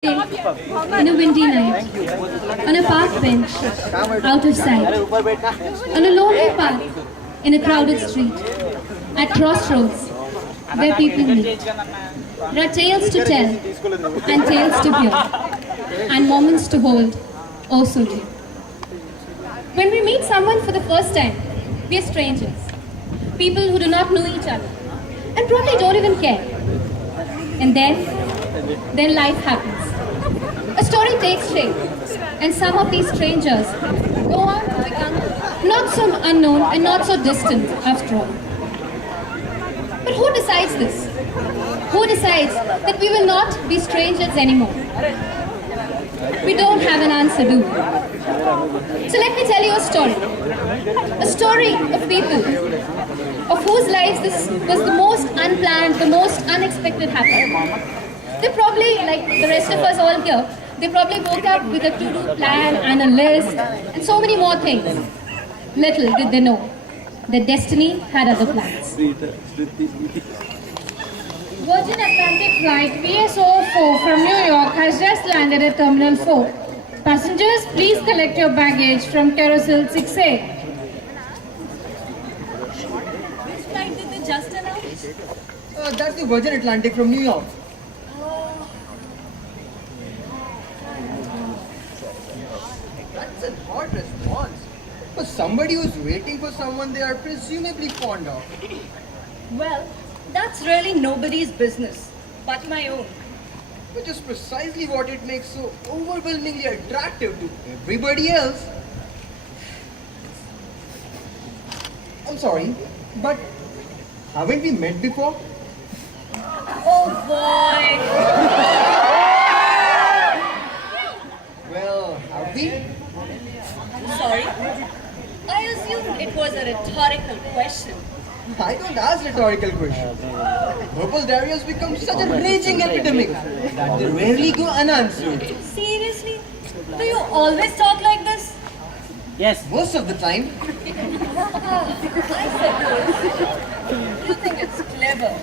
In a windy night, on a park bench, out of sight, on a lonely path, in a crowded street, at crossroads, where people meet. There are tales to tell, and tales to hear, and moments to hold, oh so dear. When we meet someone for the first time, we are strangers, people who do not know each other, and probably don't even care. And then life happens. A story takes shape, and some of these strangers go on to become not so unknown and not so distant after all. But who decides this? Who decides that we will not be strangers anymore? We don't have an answer, do we? So let me tell you a story. A story of people, of whose lives this was the most unplanned, the most unexpected happening. They probably, like the rest of us all here, they probably woke up with a to-do plan and a list and so many more things. Little did they know that destiny had other plans. Virgin Atlantic flight VS04 from New York has just landed at Terminal 4. Passengers, please collect your baggage from Carousel 6A. Which flight did they just announce? That's the Virgin Atlantic from New York. That's an odd response. For somebody who's waiting for someone they are presumably fond of. Well, that's really nobody's business, but my own. Which is precisely what it makes so overwhelmingly attractive to everybody else. I'm sorry, but haven't we met before? Oh boy! Well, have we? Sorry. I assumed it was a rhetorical question. I don't ask rhetorical questions. Purple diarrheas become such a raging epidemic that they rarely go unanswered. Seriously? Do you always talk like this? Yes, most of the time. I suppose. You think it's clever.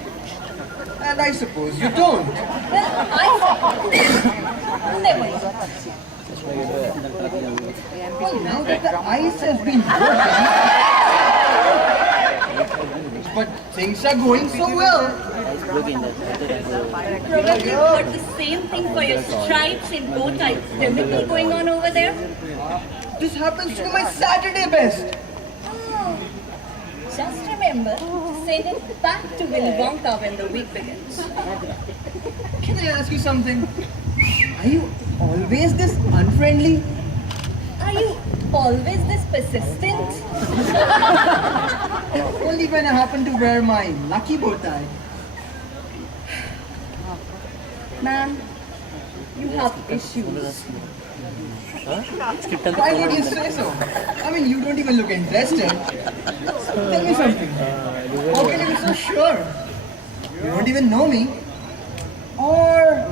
And I suppose you don't. Well, I never. Well, now that the ice has been broken, but things are going so well. Probably got the same thing for your stripes and bow tie chemical going on over there. This happens to be my Saturday best. Oh, just remember to send it back to Willy Wonka when the week begins. Can I ask you something? Are you always this unfriendly? Are you always this persistent? Only when I happen to wear my lucky bow tie. Ma'am, you have issues. Why did you say so? I mean, you don't even look interested. Tell me something. How can you be so sure? You don't even know me. Or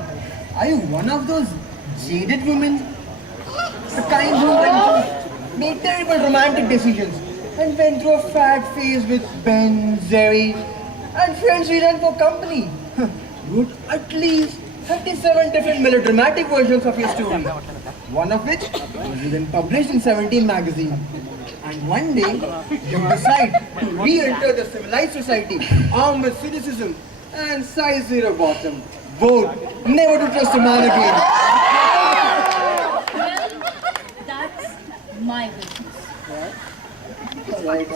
are you one of those jaded women? The kind who made terrible romantic decisions and went through a fat phase with Ben, Jerry, and friends we ran for company. Wrote at least 37 different melodramatic versions of your story. One of which was then published in 17 magazine. And one day, you decide to re-enter the civilized society, armed with cynicism and size zero bottom. Vote never to trust a man again. Well, that's my business. Alright.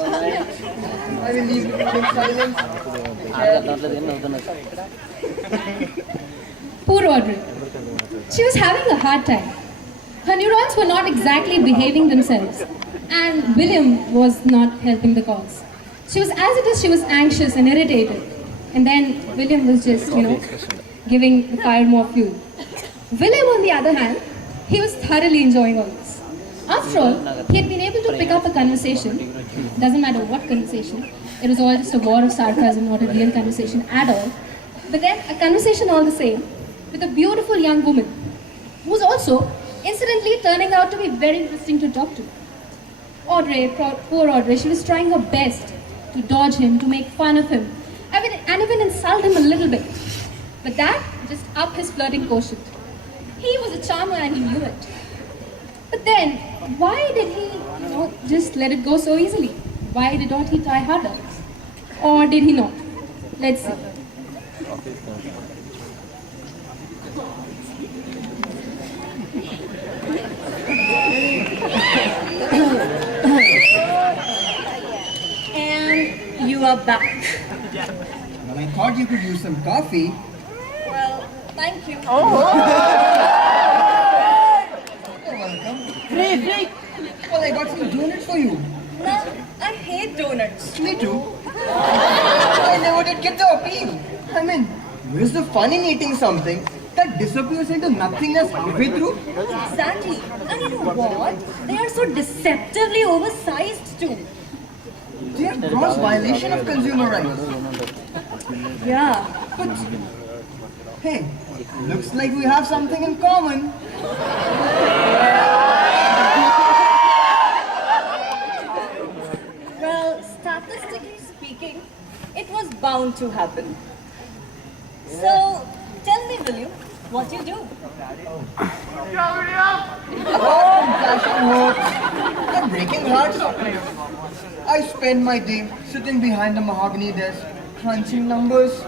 I will leave you in silence. Poor Audrey. She was having a hard time. Her neurons were not exactly behaving themselves, and William was not helping the cause. She was, as it is, she was anxious and irritated. And then William was just, giving the fire more fuel. William, on the other hand, he was thoroughly enjoying all this. After all, he had been able to pick up a conversation. Doesn't matter what conversation. It was all just a war of sarcasm, not a real conversation at all. But then a conversation all the same with a beautiful young woman who's also, incidentally, turning out to be very interesting to talk to. Audrey, poor Audrey, she was trying her best to dodge him, to make fun of him, and even insult him a little bit. But that just upped his flirting quotient. He charmer and he knew it. But then, why did he, just let it go so easily? Why did not he try harder? Or did he not? Let's see. And you are back. Well, I thought you could use some coffee. Well, thank you. You're welcome. Free. Well, I got some donuts for you. No, I hate donuts. Me too. I never did get the appeal. I mean, where's the fun in eating something that disappears into nothingness halfway through? Exactly. And you know what? They are so deceptively oversized too. They are gross violation of consumer rights. Yeah. But, hey, looks like we have something in common. Well, statistically speaking, it was bound to happen. So, tell me, William, what you do? Dashing hopes and breaking hearts. I spend my day sitting behind a mahogany desk, crunching numbers.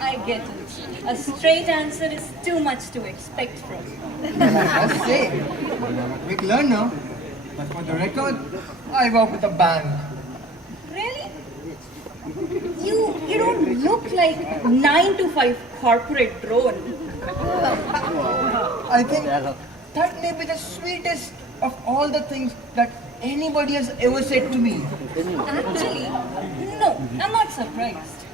I get it. A straight answer is too much to expect from. I must say, quick learner. But for the record, I work with a bank. Really? You don't look like 9 to 5 corporate drone. I think that may be the sweetest of all the things that anybody has ever said to me. Actually, no, I'm not surprised.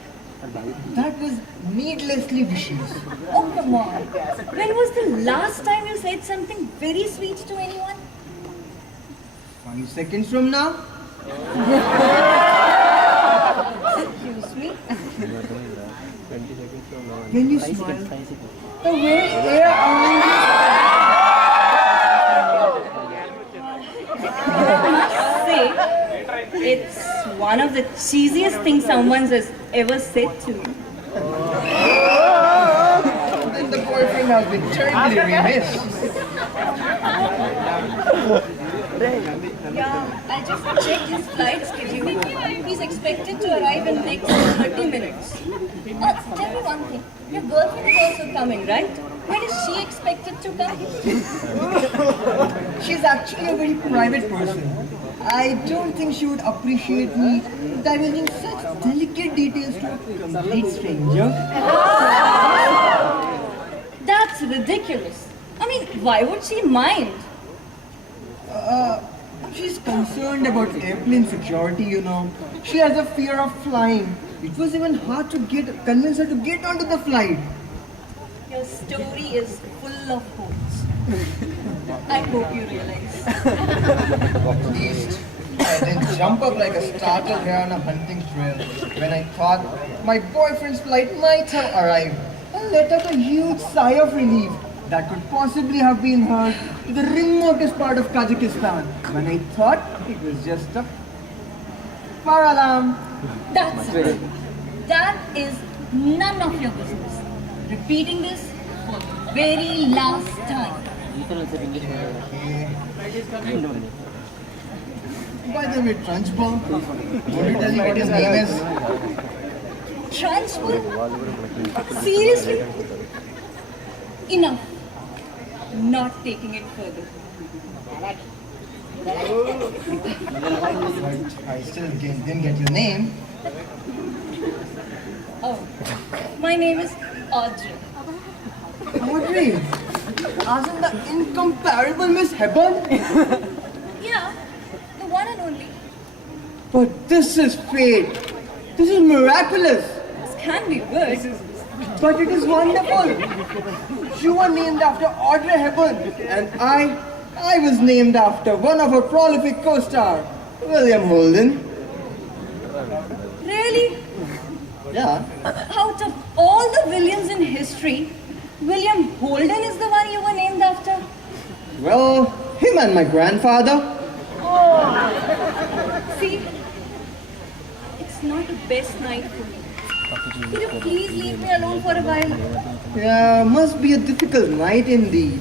That was needlessly vicious. Oh, come on. When was the last time you said something very sweet to anyone? 5 seconds from now? Excuse me? When you smile, the very air around Say, it's one of the cheesiest things someone has ever said to me. then the boyfriend has been terribly remiss. Yeah, I just checked his flight schedule. He's expected to arrive in next 30 minutes. Tell me one thing. Your girlfriend is also coming, right? When is she expected to come? She's actually a very private person. I don't think she would appreciate me divulging such delicate details to a complete stranger. That's ridiculous. I mean, why would she mind? She's concerned about airplane security, She has a fear of flying. It was even hard to convince her to get onto the flight. Your story is full of holes. I hope you realize. At least I didn't jump up like a startled hare on a hunting trail when I thought my boyfriend's flight might have arrived and let out a huge sigh of relief that could possibly have been heard to the remotest part of Kazakhstan when I thought it was just a fire alarm. That's it. That is none of your business. Repeating this for the very last time. By the way, Trunchbaum, would you tell me what his name is? Transfer? Seriously? Enough. Not taking it further. But I still didn't get your name. Oh, my name is Audrey. Audrey, as in the incomparable Miss Hepburn? Yeah, the one and only. But this is fate. This is miraculous. This can be worse. But it is wonderful. You were named after Audrey Hepburn, and I was named after one of her prolific co-stars, William Holden. Really? Yeah. Out of all the Williams in history, William Holden is the one you were named after? Well, him and my grandfather. See, it's not the best night for me. Could you please leave me alone for a while? Yeah, must be a difficult night indeed.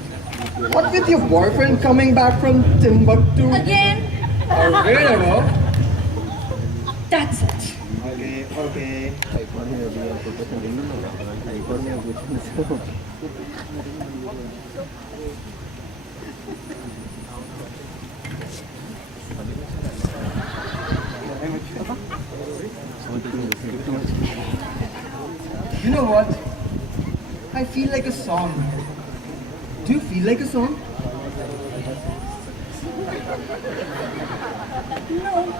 What with your boyfriend coming back from Timbuktu? Again? Or wherever? That's it. Okay. You know what? I feel like a song. Do you feel like a song? No.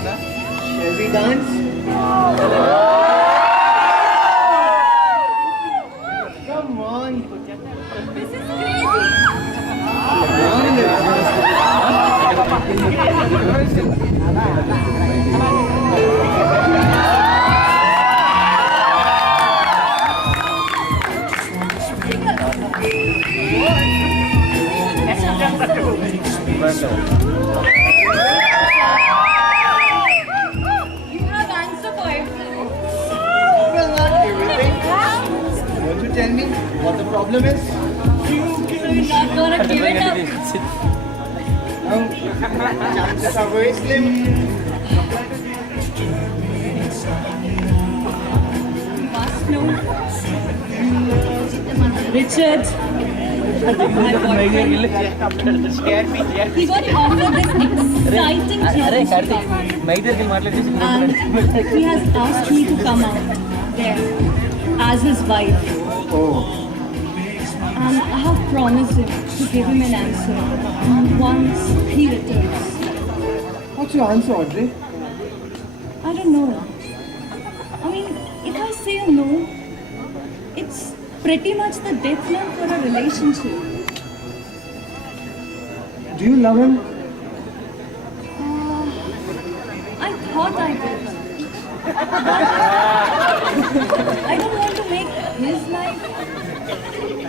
Shall we dance? Come on. This is crazy. You have answer for everything. Well, not everything. Won't you tell me what the problem is? So you're not gonna give it up. Chances are very slim. Must know. Richard. My boyfriend. He got offered this exciting job. And he has asked me to come out there as his wife. Oh, And I have promised him to give him an answer once he returns. what's your answer, Audrey? I don't know. I mean, if I say a no, it's pretty much the death knell for a relationship. Do you love him? I thought I did. I don't want to make his life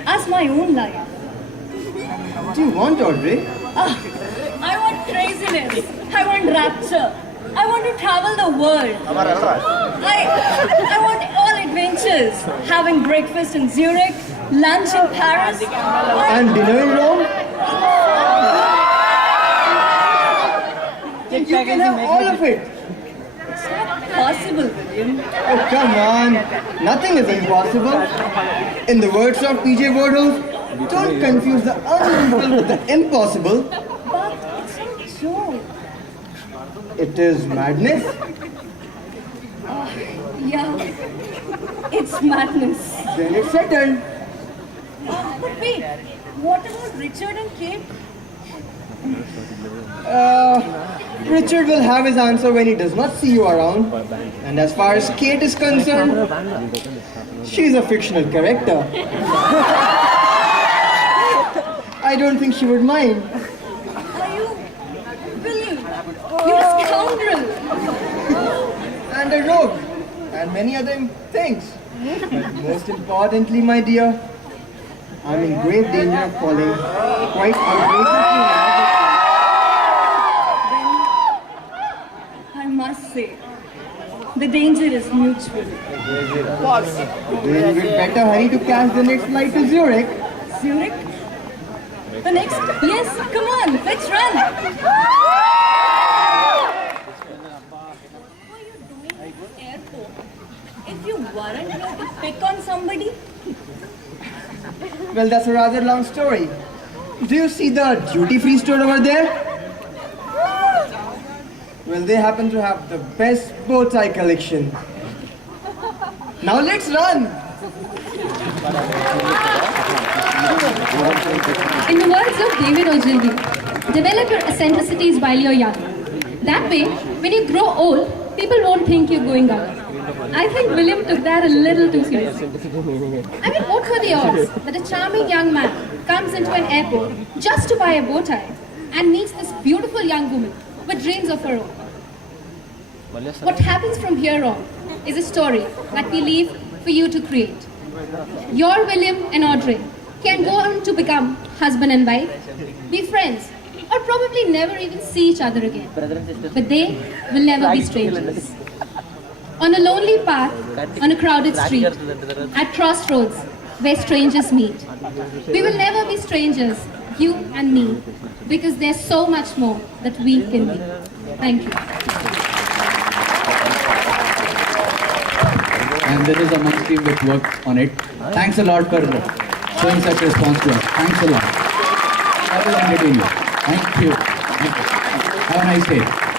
as my own life. What do you want, Audrey? I want craziness. I want rapture. I want to travel the world. I want all adventures. Having breakfast in Zurich, lunch in Paris. And dinner in Rome? You can have all of it. It's not possible, William. Oh, come on. Nothing is impossible. In the words of PJ Wardle, don't confuse the unreasonable with the impossible. But it's not true. It is madness. Yeah, it's madness. Then it's settled. But wait, what about Richard and Kate? Richard will have his answer when he does not see you around. And as far as Kate is concerned, she's a fictional character. I don't think she would mind. Are you William? You're a scoundrel. And a rogue. And many other things. But most importantly, my dear, I'm in grave danger of falling quite outrageously. I must say, the danger is mutual. Then we'd better hurry to catch the next flight to Zurich. Zurich? The next? Yes, come on, let's run. What are you doing at the airport? If you weren't here to pick on somebody, Well, that's a rather long story. Do you see the duty-free store over there? Well, they happen to have the best bow tie collection. Now let's run! In the words of David Ogilvy, develop your eccentricities while you're young. That way, when you grow old, people won't think you're going out. I think William took that a little too seriously. I mean, what were the odds that a charming young man comes into an airport just to buy a bow tie and meets this beautiful young woman with dreams of her own? What happens from here on is a story that we leave for you to create. Your William and Audrey can go on to become husband and wife, be friends, or probably never even see each other again. But they will never be strangers. On a lonely path, on a crowded street, at crossroads, where strangers meet. We will never be strangers, you and me, because there's so much more that we can be. Thank you. And there is a Manch team that worked on it. Thanks a lot for showing such response to us. Thanks a lot. That will entertain you. Thank you. Have a nice day.